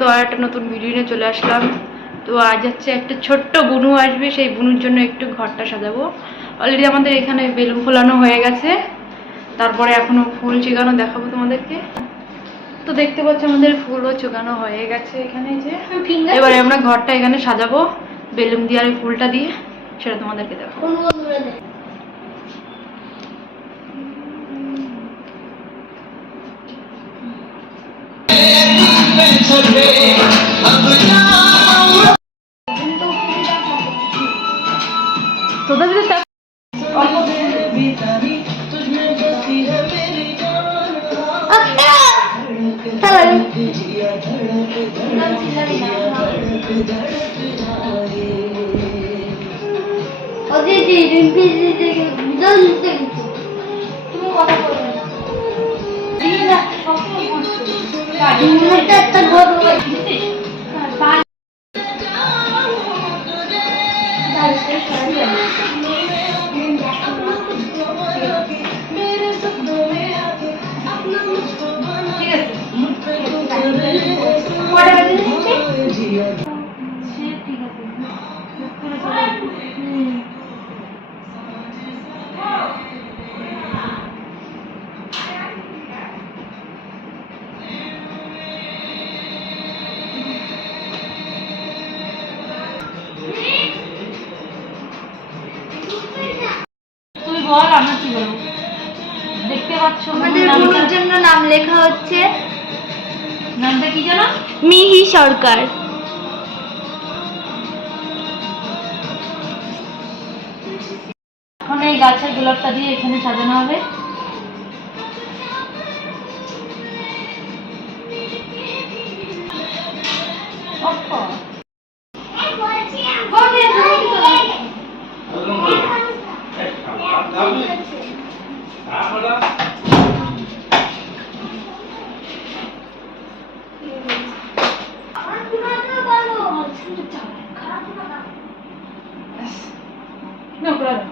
তো আর একটা নতুন ভিডিও নিয়ে চলে আসলাম। তো আজ হচ্ছে একটা ছোট্ট বুনু আসবে সেই বুনুর জন্য একটু ঘরটা সাজাবো। অলরেডি আমাদের এখানে বেলুন ফোলানো হয়ে গেছে। তারপরে এখনও ফুল চিগানো দেখাবো তোমাদেরকে। তো দেখতে পাচ্ছ আমাদের ফুলও চোগানো হয়ে গেছে এখানে যে। এবারে আমরা ঘরটা এখানে সাজাবো বেলুন দিয়ে আর ফুলটা দিয়ে সেটা তোমাদেরকে দেখাবো তোদের যদি তা- তুমি বল আমরা কি বলব? দেখতে পাচ্ছ আমাদের জন্য নাম লেখা হচ্ছে নামটা কি জানো মিহি সরকার। এখন এই গাছের গোলাপটা দিয়ে এখানে সাজানো হবে। ওপ্পো। No, claro.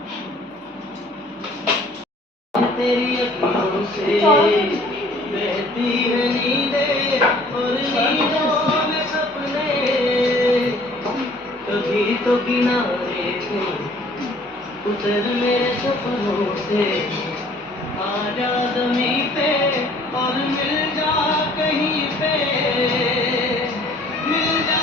उतर मेरे सपनों से। आ जा ज़मीन पे और मिल जा कहीं पे। मिल जा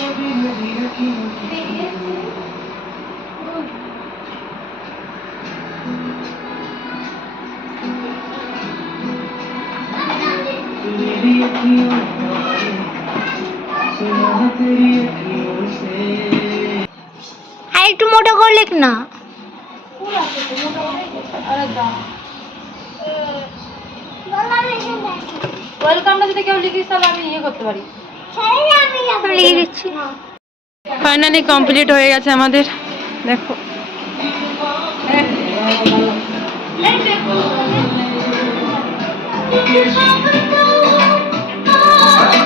कभी से तू मेरी अखियों में आए, सुना तेरी अखियों से আর একটু মোটা করে লেখ না আরে দাও। ওয়েলকামটা যদি কেউ লিখিস তাহলে আমি ইয়ে করতে পারি আমি লিখে দিচ্ছি ফাইনালি কমপ্লিট হয়ে গেছে আমাদের দেখো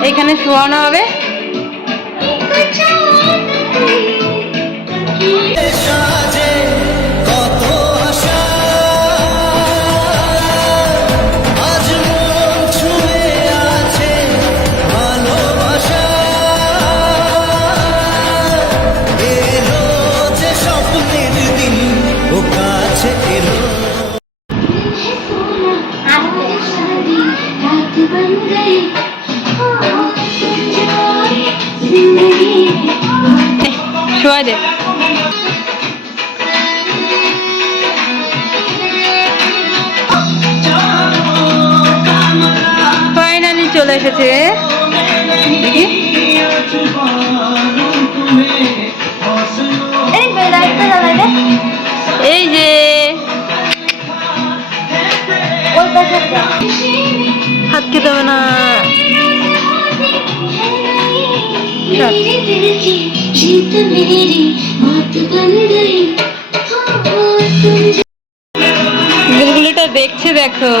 এখানে শোয়ানো হবে। সাজে কত শোয়া দে। ফাইনালি চলে এসেছে। দেখি। এই যে। হাত খেতে হবে না। রাত বুলবুলিটা দেখছে দেখো।